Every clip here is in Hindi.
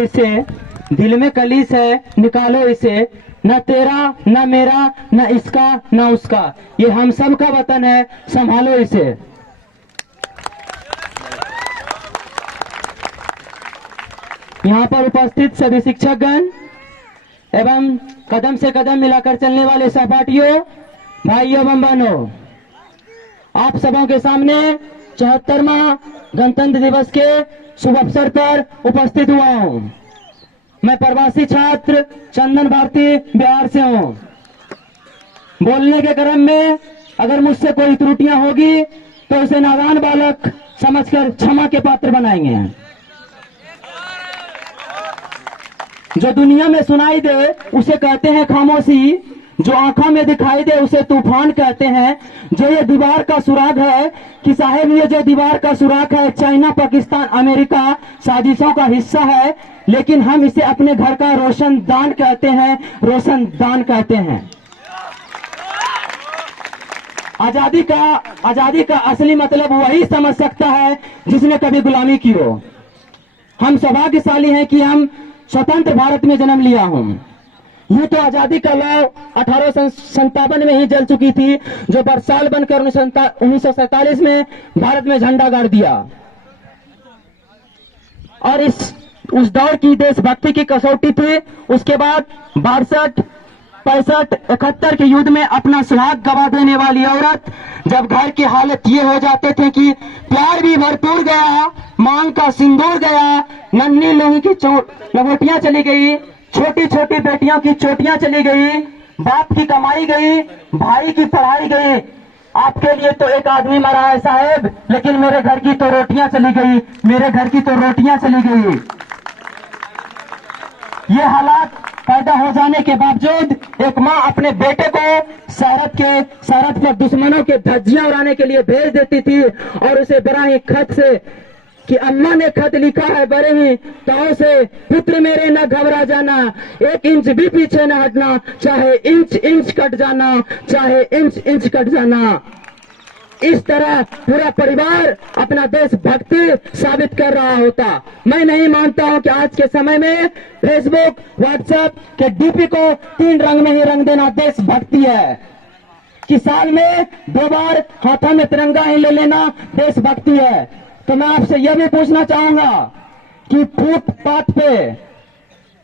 इसे, दिल में कलीस है निकालो इसे, न तेरा न मेरा न इसका न उसका, ये हम सब का वतन है, संभालो इसे। यहाँ पर उपस्थित सभी शिक्षकगण एवं कदम से कदम मिलाकर चलने वाले सहपाठियों, भाइयों एवं बहनों, आप सबों के सामने 74वां गणतंत्र दिवस के शुभ अवसर पर उपस्थित हुआ हूँ। मैं प्रवासी छात्र चंदन भारती बिहार से हूँ। बोलने के क्रम में अगर मुझसे कोई त्रुटियां होगी तो उसे नादान बालक समझकर क्षमा के पात्र बनाएंगे। जो दुनिया में सुनाई दे उसे कहते हैं खामोशी, जो आंखों में दिखाई दे उसे तूफान कहते हैं। जो ये दीवार का सुराग है कि साहेब, ये जो दीवार का सुराग है चाइना पाकिस्तान अमेरिका साजिशों का हिस्सा है, लेकिन हम इसे अपने घर का रोशनदान कहते हैं, रोशनदान कहते हैं। आजादी का असली मतलब वही समझ सकता है जिसने कभी गुलामी की हो। हम सौभाग्यशाली हैं कि हम स्वतंत्र भारत में जन्म लिया हूं। यूं तो आजादी का लौ 1857 में ही जल चुकी थी, जो बरसाल बनकर 1947 में भारत में झंडा गाड़ दिया। और उस दौर की देशभक्ति की कसौटी थी। उसके बाद 62, 65, 71 के युद्ध में अपना सुहाग गवा देने वाली औरत, जब घर की हालत ये हो जाते थे कि प्यार भी भरपूर गया, मांग का सिंदूर गया, नन्ही लोही की लंगोटियां चली गई, छोटी छोटी बेटियों की चोटियां चली गई, बाप की कमाई गई, भाई की पढ़ाई गई। आपके लिए तो एक आदमी मरा है साहेब, लेकिन मेरे घर की तो रोटियां चली गई, मेरे घर की तो रोटियां चली गई। ये हालात पैदा हो जाने के बावजूद एक माँ अपने बेटे को सरहद पर दुश्मनों के धज्जियां उड़ाने के लिए भेज देती थी, और उसे बड़ा ही खत से कि अम्मा ने खत लिखा है बड़े ही ताव से, पुत्र मेरे न घबरा जाना, 1 इंच भी पीछे न हटना, चाहे इंच इंच कट जाना, चाहे इंच इंच कट जाना। इस तरह पूरा परिवार अपना देशभक्ति साबित कर रहा होता। मैं नहीं मानता हूं कि आज के समय में फेसबुक व्हाट्सएप के डीपी को 3 रंग में ही रंग देना देशभक्ति है, कि साल में 2 बार हाथों में तिरंगा ही ले लेना देशभक्ति है। तो मैं आपसे यह भी पूछना चाहूंगा कि फुटपाथ पे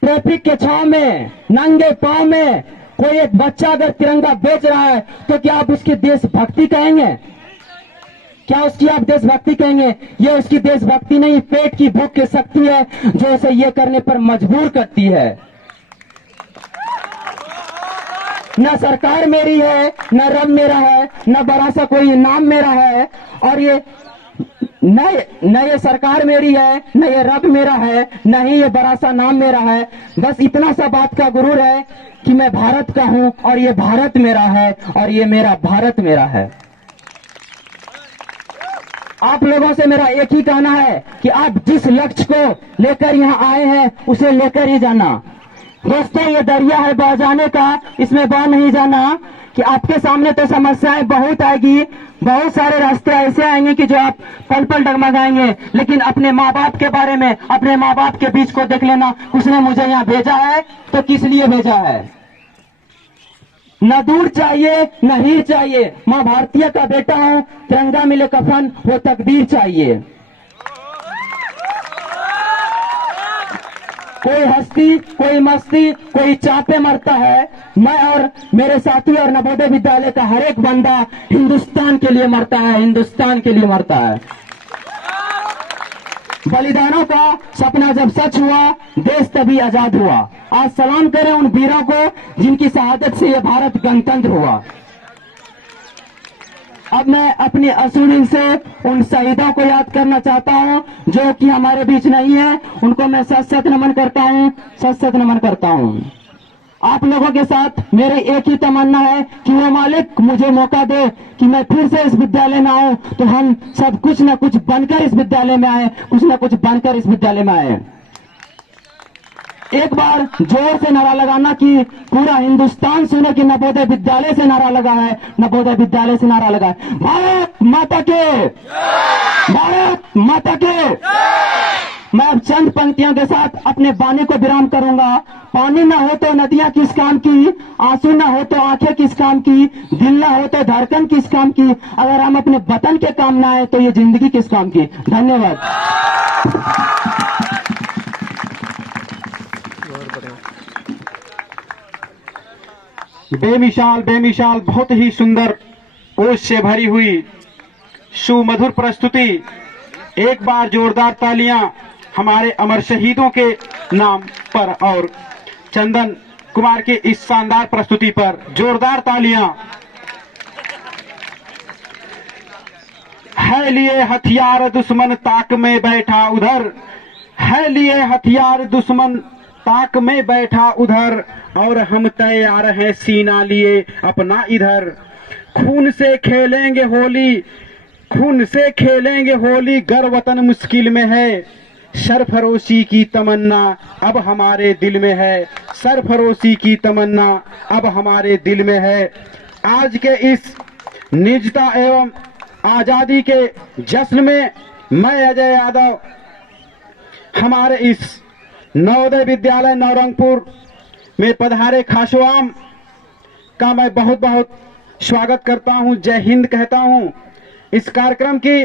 ट्रैफिक के छांव में नंगे पांव में कोई एक बच्चा अगर तिरंगा बेच रहा है तो क्या आप उसकी देशभक्ति कहेंगे? क्या उसकी आप देशभक्ति कहेंगे? ये उसकी देशभक्ति नहीं, पेट की भूख की शक्ति है जो उसे ये करने पर मजबूर करती है। न सरकार मेरी है, न रब मेरा है, न बड़ा सा कोई नाम मेरा है, और ये न ये सरकार मेरी है, न ये रब मेरा है, न ही ये बड़ा सा नाम मेरा है। बस इतना सा बात का गुरूर है कि मैं भारत का हूं, और ये भारत मेरा है, और ये मेरा भारत मेरा है। आप लोगों से मेरा एक ही कहना है कि आप जिस लक्ष्य को लेकर यहाँ आए हैं उसे लेकर ही जाना। दोस्तों, ये दरिया है बह जाने का, इसमें बह नहीं जाना। कि आपके सामने तो समस्याएं बहुत आएगी, बहुत सारे रास्ते ऐसे आएंगे कि जो आप पल पल डगमगाएंगे, लेकिन अपने माँ बाप के बारे में, अपने माँ बाप के बीच को देख लेना। उसने मुझे यहाँ भेजा है तो किस लिए भेजा है? न दूर चाहिए न हीर चाहिए, माँ भारतीय का बेटा हूँ, तिरंगा मिले कफन वो तकदीर चाहिए। कोई हस्ती, कोई मस्ती, कोई चापे मरता है। मैं और मेरे साथी और नवोदय विद्यालय का हर एक बंदा हिंदुस्तान के लिए मरता है, हिंदुस्तान के लिए मरता है। बलिदानों का सपना जब सच हुआ, देश तभी आजाद हुआ। आज सलाम करें उन वीरों को जिनकी शहादत से यह भारत गणतंत्र हुआ। अब मैं अपनी असुरी से उन शहीदों को याद करना चाहता हूं जो कि हमारे बीच नहीं है। उनको मैं सत सत नमन करता हूं, सत सत नमन करता हूं। आप लोगों के साथ मेरी एक ही तमन्ना है कि वो मालिक मुझे मौका दे कि मैं फिर से इस विद्यालय में आऊं, तो हम सब कुछ न कुछ बनकर इस विद्यालय में आए, कुछ न कुछ बनकर इस विद्यालय में आए। एक बार जोर से नारा लगाना कि पूरा हिंदुस्तान सुने कि नवोदय विद्यालय से नारा लगा है, नवोदय विद्यालय से नारा लगा है। भारत माता के, भारत माता के। मैं अब चंद पंक्तियों के साथ अपने वाणी को विराम करूंगा। पानी ना हो तो नदियां किस काम की, आंसू ना हो तो आंखें किस काम की, दिल ना हो तो धड़कन किस काम की, अगर हम अपने वतन के काम ना आए तो ये जिंदगी किस काम की। धन्यवाद। बेमिसाल बेमिसाल बहुत ही सुंदर ओज से भरी हुई सुमधुर प्रस्तुति। एक बार जोरदार तालियां हमारे अमर शहीदों के नाम पर और चंदन कुमार की इस शानदार प्रस्तुति पर जोरदार तालियां। है लिए हथियार दुश्मन ताक में बैठा उधर, है लिए हथियार दुश्मन ताक में बैठा उधर, और हम तैयार हैं सीना लिए अपना इधर। खून से खेलेंगे होली, खून से खेलेंगे होली, गर वतन मुश्किल में है, सरफरोशी की तमन्ना अब हमारे दिल में है, सरफरोशी की तमन्ना अब हमारे दिल में है। आज के इस निजता एवं आजादी के जश्न में मैं अजय यादव हमारे इस नवोदय विद्यालय नवरंगपुर में पधारे खासोआम का मैं बहुत बहुत स्वागत करता हूं, जय हिंद कहता हूं। इस कार्यक्रम की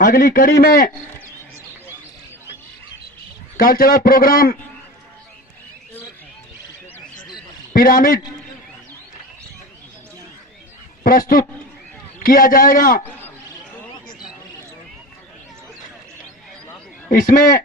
अगली कड़ी में कल्चरल प्रोग्राम पिरामिड प्रस्तुत किया जाएगा। इसमें